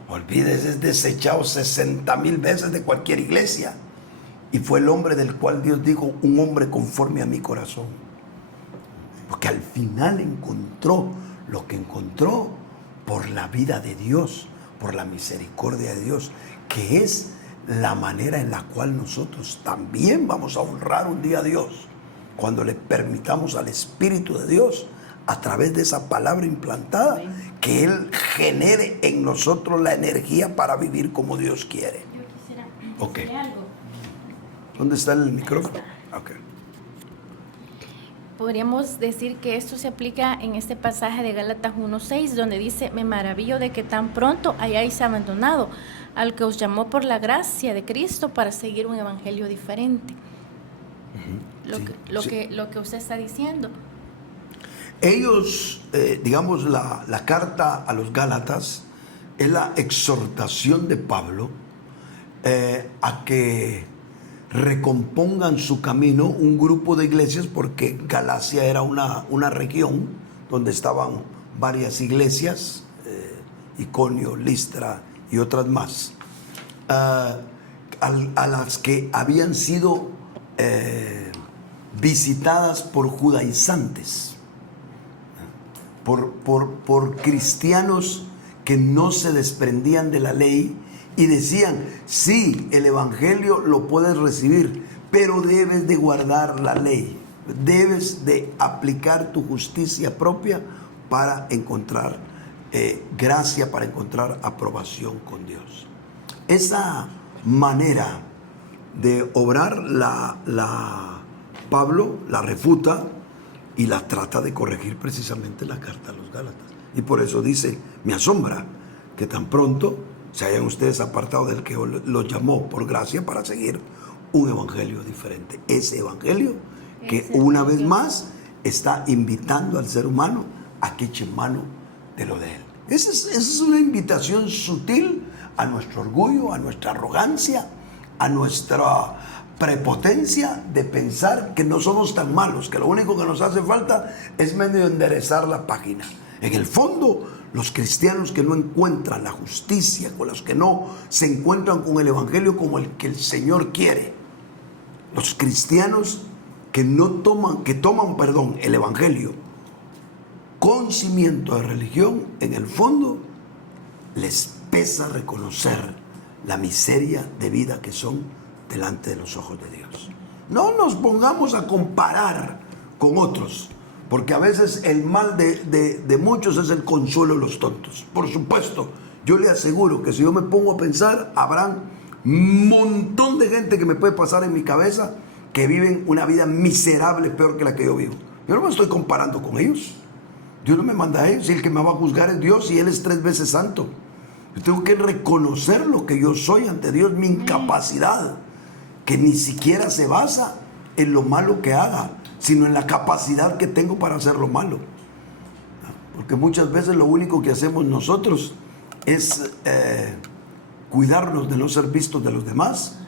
olvídese, es desechado 60,000 veces de cualquier iglesia. Y fue el hombre del cual Dios dijo, un hombre conforme a mi corazón. Porque al final encontró lo que encontró por la vida de Dios, por la misericordia de Dios, que es la manera en la cual nosotros también vamos a honrar un día a Dios, cuando le permitamos al Espíritu de Dios, a través de esa palabra implantada, que Él genere en nosotros la energía para vivir como Dios quiere. Yo quisiera Ok. decir algo. ¿Dónde está el micrófono? Okay. Podríamos decir que esto se aplica en este pasaje de Gálatas 1:6, donde dice: me maravillo de que tan pronto hayáis abandonado al que os llamó por la gracia de Cristo para seguir un evangelio diferente. Lo que usted está diciendo. Ellos, digamos, la carta a los Gálatas es la exhortación de Pablo a que recompongan su camino un grupo de iglesias, porque Galacia era una región donde estaban varias iglesias, Iconio, Listra y otras más, a las que habían sido visitadas por judaizantes, por cristianos que no se desprendían de la ley y decían: sí, el evangelio lo puedes recibir, pero debes de guardar la ley, debes de aplicar tu justicia propia para encontrar gracia, para encontrar aprobación con Dios. Esa manera de obrar Pablo la refuta y la trata de corregir precisamente la carta a los Gálatas. Y por eso dice: me asombra que tan pronto se hayan ustedes apartado del que los llamó por gracia para seguir un evangelio diferente. Ese evangelio que una vez más está invitando al ser humano a que eche mano de lo de él. Esa es una invitación sutil a nuestro orgullo, a nuestra arrogancia, a nuestra prepotencia de pensar que no somos tan malos, que lo único que nos hace falta es medio enderezar la página. En el fondo, los cristianos que no encuentran la justicia, con los que no se encuentran con el evangelio como el que el Señor quiere, los cristianos que toman el evangelio con cimiento de religión, en el fondo les pesa reconocer la miseria de vida que son delante de los ojos de Dios. No nos pongamos a comparar con otros, porque a veces el mal de muchos es el consuelo de los tontos. Por supuesto, yo le aseguro que si yo me pongo a pensar, habrán un montón de gente que me puede pasar en mi cabeza que viven una vida miserable, peor que la que yo vivo. Yo no me estoy comparando con ellos. Dios no me manda a ellos, y el que me va a juzgar es Dios, y Él es 3 veces santo. Yo tengo que reconocer lo que yo soy ante Dios, mi incapacidad, que ni siquiera se basa en lo malo que haga, sino en la capacidad que tengo para hacer lo malo. Porque muchas veces lo único que hacemos nosotros es cuidarnos de no ser vistos de los demás,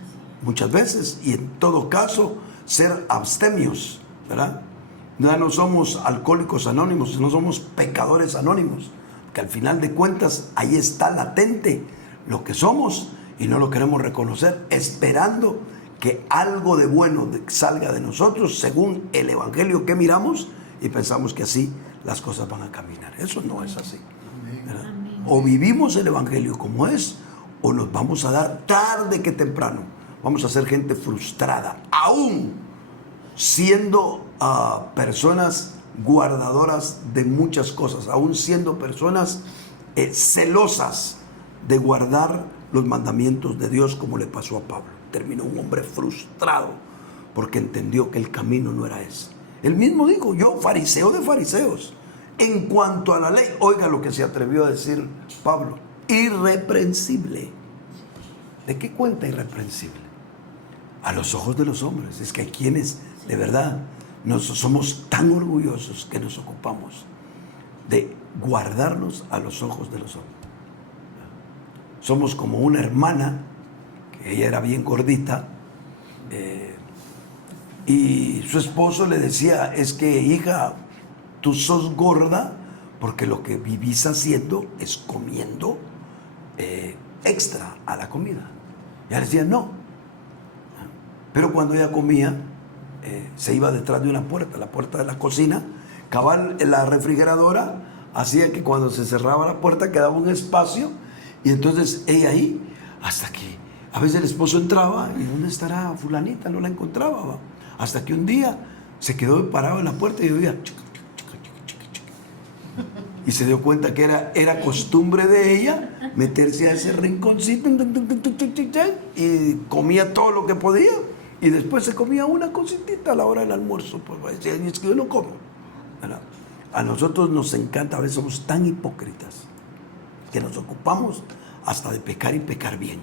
muchas veces, y en todo caso ser abstemios, ¿verdad? Ya no somos alcohólicos anónimos, no somos pecadores anónimos, que al final de cuentas ahí está latente lo que somos y no lo queremos reconocer, esperando que algo de bueno salga de nosotros según el evangelio que miramos y pensamos que así las cosas van a caminar. Eso no es así, ¿verdad? O vivimos el evangelio como es, o nos vamos a dar tarde que temprano. Vamos a ser gente frustrada, aún siendo personas guardadoras de muchas cosas, aún siendo personas celosas de guardar los mandamientos de Dios, como le pasó a Pablo. Terminó un hombre frustrado porque entendió que el camino no era ese. Él mismo dijo: yo, fariseo de fariseos, en cuanto a la ley, oiga lo que se atrevió a decir Pablo: irreprensible. ¿De qué cuenta irreprensible? A los ojos de los hombres. Es que hay quienes de verdad somos tan orgullosos que nos ocupamos de guardarnos a los ojos de los hombres. Somos como una hermana, que ella era bien gordita, y su esposo le decía: es que, hija, tú sos gorda porque lo que vivís haciendo es comiendo extra a la comida. Y ella decía: no. Pero cuando ella comía, se iba detrás de una puerta, la puerta de la cocina, cabal, la refrigeradora hacía que cuando se cerraba la puerta quedaba un espacio, y entonces ella ahí, hasta que a veces el esposo entraba y ¿dónde estará fulanita? No la encontraba, ¿va? Hasta que un día se quedó parado en la puerta y oía y se dio cuenta que era costumbre de ella meterse a ese rinconcito y comía todo lo que podía, y después se comía una cositita a la hora del almuerzo. Pues decía: es que yo no como. A nosotros nos encanta, a veces somos tan hipócritas que nos ocupamos hasta de pecar y pecar bien,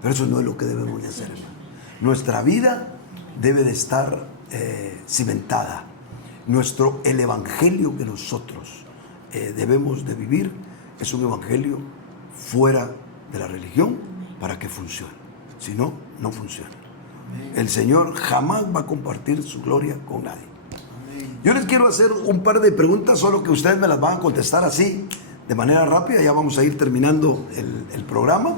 pero eso no es lo que debemos de hacer, hermano. Nuestra vida debe de estar cimentada. El evangelio que nosotros debemos de vivir es un evangelio fuera de la religión para que funcione. Si no, no funciona. El Señor jamás va a compartir su gloria con nadie. Yo les quiero hacer un par de preguntas, solo que ustedes me las van a contestar así, de manera rápida. Ya vamos a ir terminando el programa.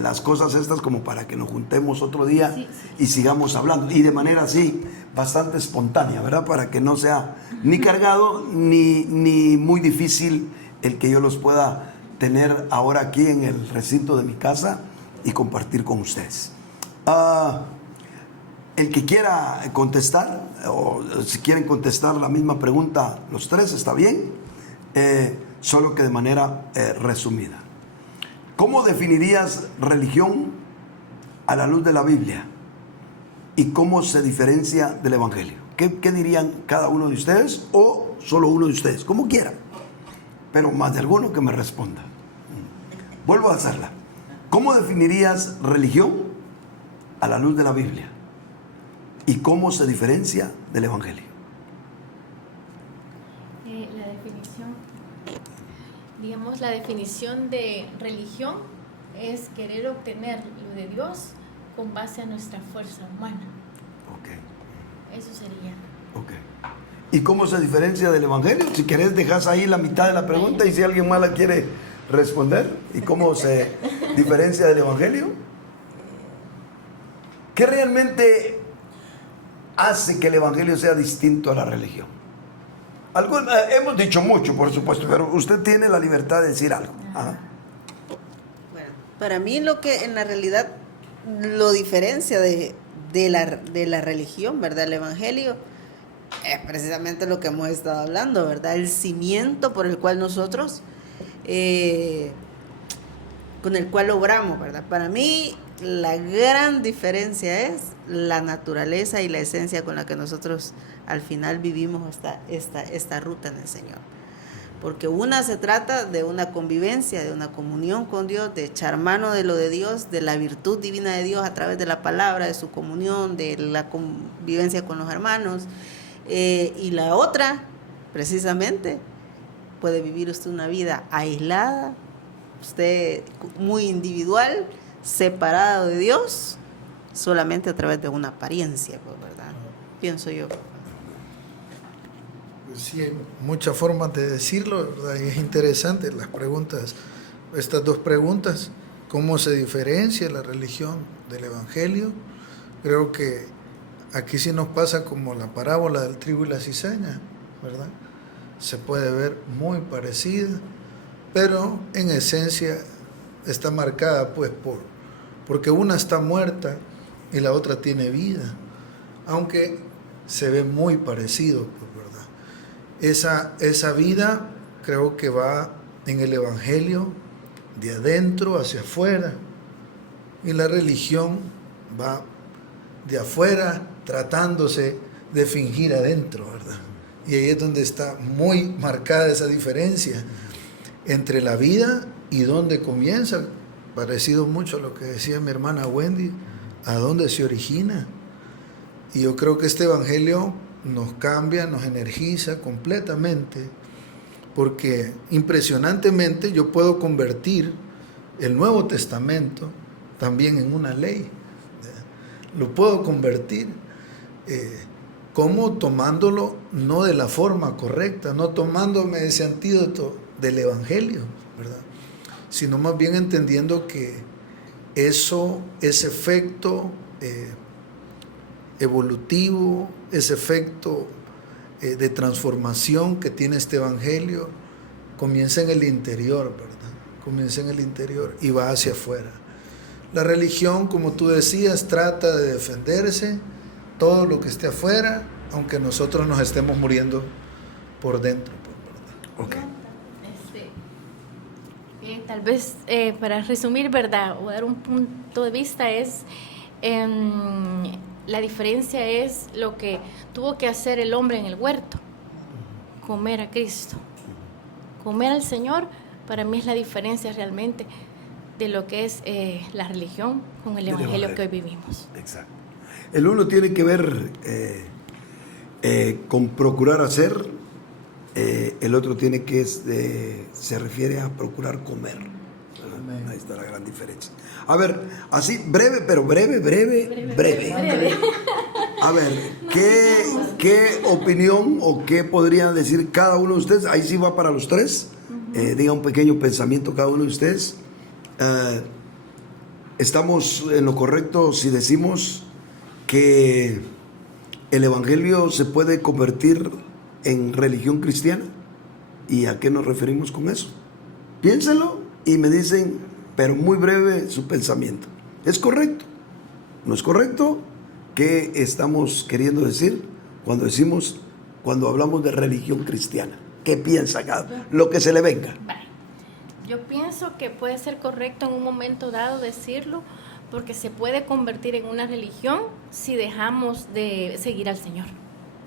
Las cosas estas como para que nos juntemos otro día y sigamos hablando, y de manera así bastante espontánea, ¿verdad? Para que no sea ni cargado ni muy difícil el que yo los pueda tener ahora aquí en el recinto de mi casa y compartir con ustedes. El que quiera contestar, o si quieren contestar la misma pregunta los tres, está bien, solo que de manera resumida. ¿Cómo definirías religión a la luz de la Biblia? ¿Y cómo se diferencia del Evangelio? ¿Qué dirían cada uno de ustedes, o solo uno de ustedes? Como quieran, pero más de alguno que me responda. Vuelvo a hacerla. ¿Cómo definirías religión a la luz de la Biblia? ¿Y cómo se diferencia del Evangelio? La definición, digamos, la definición de religión es querer obtener lo de Dios con base a nuestra fuerza humana. Ok. Eso sería. Ok. ¿Y cómo se diferencia del Evangelio? Si querés, dejas ahí la mitad de la pregunta, y si alguien más la quiere responder. ¿Y cómo se diferencia del Evangelio? ¿Qué realmente hace que el Evangelio sea distinto a la religión? Hemos dicho mucho, por supuesto, pero usted tiene la libertad de decir algo. Ajá. Bueno, para mí lo que en la realidad lo diferencia de la religión, ¿verdad? El Evangelio es precisamente lo que hemos estado hablando, ¿verdad? El cimiento por el cual nosotros, con el cual obramos, ¿verdad? Para mí la gran diferencia es la naturaleza y la esencia con la que nosotros al final vivimos esta ruta en el Señor. Porque una se trata de una convivencia, de una comunión con Dios, de echar mano de lo de Dios, de la virtud divina de Dios a través de la palabra, de su comunión, de la convivencia con los hermanos. Y la otra, precisamente, puede vivir usted una vida aislada, usted muy individual, separado de Dios, solamente a través de una apariencia, pues, ¿verdad? Pienso yo. Pues sí, hay muchas formas de decirlo, ¿verdad? Y es interesante las preguntas, estas dos preguntas, ¿cómo se diferencia la religión del Evangelio? Creo que aquí sí nos pasa como la parábola del trigo y la cizaña, ¿verdad? Se puede ver muy parecida, pero en esencia está marcada pues porque una está muerta y la otra tiene vida, aunque se ve muy parecido, pues, ¿verdad? Esa vida creo que va en el Evangelio de adentro hacia afuera, y la religión va de afuera tratándose de fingir adentro, ¿verdad? Y ahí es donde está muy marcada esa diferencia entre la vida y dónde comienza, parecido mucho a lo que decía mi hermana Wendy, a dónde se origina. Y yo creo que este Evangelio nos cambia, nos energiza completamente, porque impresionantemente yo puedo convertir el Nuevo Testamento también en una ley. Lo puedo convertir como tomándolo no de la forma correcta, no tomándome ese antídoto del Evangelio, ¿verdad? Sino más bien entendiendo que eso, ese efecto evolutivo, ese efecto de transformación que tiene este Evangelio, comienza en el interior, ¿verdad? Comienza en el interior y va hacia afuera. La religión, como tú decías, trata de defenderse todo lo que esté afuera, aunque nosotros nos estemos muriendo por dentro, ¿verdad? Ok. Tal vez para resumir, ¿verdad? O dar un punto de vista es, la diferencia es lo que tuvo que hacer el hombre en el huerto, comer a Cristo. Comer al Señor, para mí es la diferencia realmente de lo que es la religión con el Evangelio que hoy vivimos. Exacto. El uno tiene que ver con procurar hacer, el otro tiene que se refiere a procurar comer. Ahí está la gran diferencia. A ver, así breve, pero breve. A ver, ¿qué opinión o qué podrían decir cada uno de ustedes? Ahí sí va para los tres. Diga un pequeño pensamiento cada uno de ustedes. Estamos en lo correcto si decimos que el Evangelio se puede convertir en religión cristiana. ¿Y a qué nos referimos con eso? Piénsenlo y me dicen, pero muy breve, su pensamiento. ¿Es correcto? ¿No es correcto? ¿Qué estamos queriendo decir cuando hablamos de religión cristiana? ¿Qué piensa cada? Lo que se le venga. Yo pienso que puede ser correcto en un momento dado decirlo, porque se puede convertir en una religión si dejamos de seguir al Señor,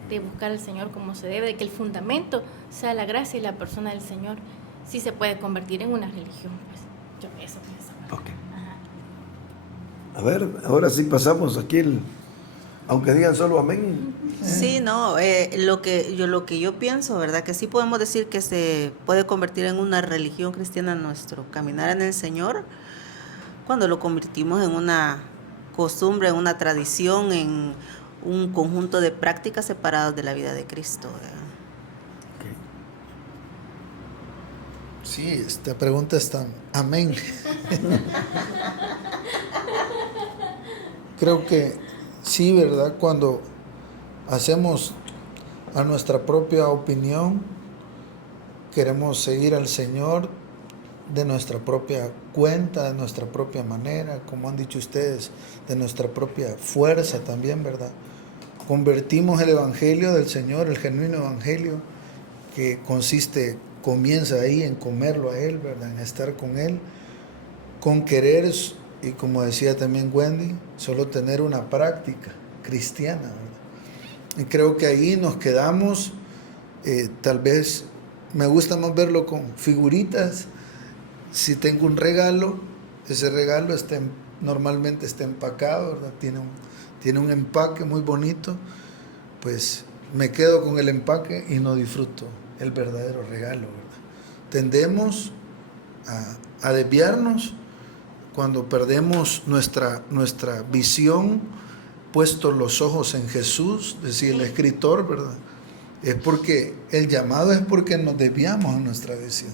de buscar al Señor como se debe, de que el fundamento sea la gracia y la persona del Señor. Sí se puede convertir en una religión, pues yo eso pienso. Okay. A ver, ahora sí pasamos aquí aunque digan solo amén. Sí, no, lo que yo pienso, ¿verdad? Que sí podemos decir que se puede convertir en una religión cristiana nuestro caminar en el Señor cuando lo convertimos en una costumbre, en una tradición, en un conjunto de prácticas separadas de la vida de Cristo, ¿verdad? Sí, esta pregunta está amén. Creo que sí, ¿verdad? Cuando hacemos a nuestra propia opinión, queremos seguir al Señor de nuestra propia cuenta, de nuestra propia manera, como han dicho ustedes, de nuestra propia fuerza también, ¿verdad? Convertimos el Evangelio del Señor, el genuino Evangelio, que comienza ahí en comerlo a Él, ¿verdad? En estar con Él, con querer, y como decía también Wendy, solo tener una práctica cristiana, ¿verdad? Y creo que ahí nos quedamos, tal vez me gusta más verlo con figuritas. Si tengo un regalo, ese regalo normalmente está empacado, ¿verdad? Tiene un empaque muy bonito, pues me quedo con el empaque y no disfruto el verdadero regalo, ¿verdad? Tendemos a desviarnos cuando perdemos nuestra visión, puestos los ojos en Jesús, decía el escritor, ¿verdad? Es porque el llamado es porque nos desviamos a nuestra visión.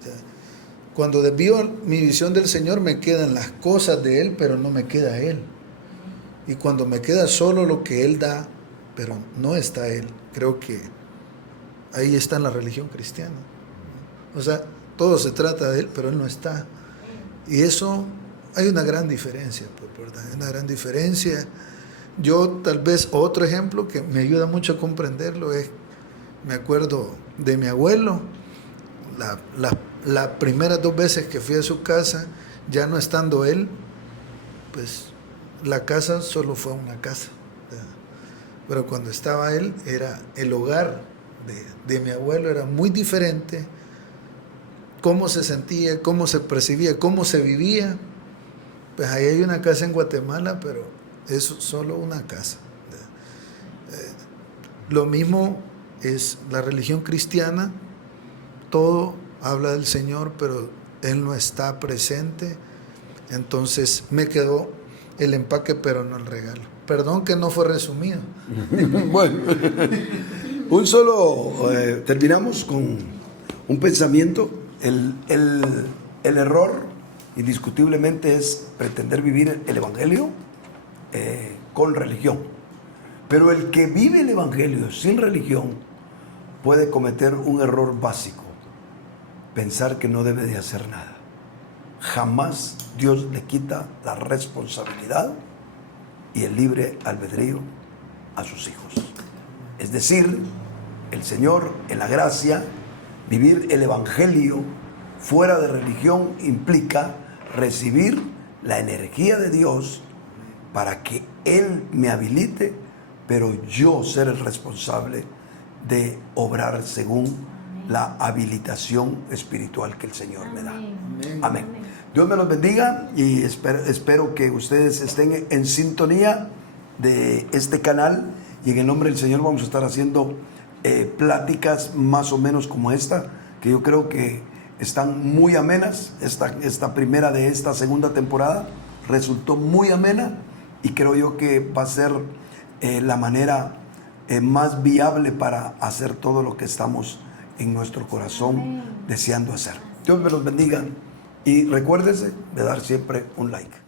O sea, cuando desvío mi visión del Señor, me quedan las cosas de Él, pero no me queda Él. Y cuando me queda solo lo que Él da, pero no está Él, creo que ahí está la religión cristiana. O sea, todo se trata de Él, pero Él no está. Y eso, hay una gran diferencia, ¿verdad? Hay una gran diferencia. Yo tal vez otro ejemplo que me ayuda mucho a comprenderlo es, me acuerdo de mi abuelo, las primeras 2 veces que fui a su casa, ya no estando él, pues la casa solo fue una casa, ¿verdad? Pero cuando estaba él, era el hogar de mi abuelo, era muy diferente, cómo se sentía, cómo se percibía, cómo se vivía. Pues ahí hay una casa en Guatemala, pero es solo una casa. Lo mismo es la religión cristiana, todo habla del Señor, pero Él no está presente. Entonces me quedó el empaque, pero no el regalo. Perdón que no fue resumido. Bueno, terminamos con un pensamiento. El error indiscutiblemente es pretender vivir el Evangelio con religión. Pero el que vive el Evangelio sin religión puede cometer un error básico: pensar que no debe de hacer nada. Jamás Dios le quita la responsabilidad y el libre albedrío a sus hijos. Es decir, el Señor, en la gracia, vivir el Evangelio fuera de religión implica recibir la energía de Dios para que Él me habilite, pero yo ser el responsable de obrar según la habilitación espiritual que el Señor me da. Amén. Dios me los bendiga y espero que ustedes estén en sintonía de este canal, y en el nombre del Señor vamos a estar haciendo pláticas más o menos como esta, que yo creo que están muy amenas. Esta primera de esta segunda temporada resultó muy amena, y creo yo que va a ser la manera más viable para hacer todo lo que estamos en nuestro corazón deseando hacer. Dios me los bendiga y recuérdese de dar siempre un like.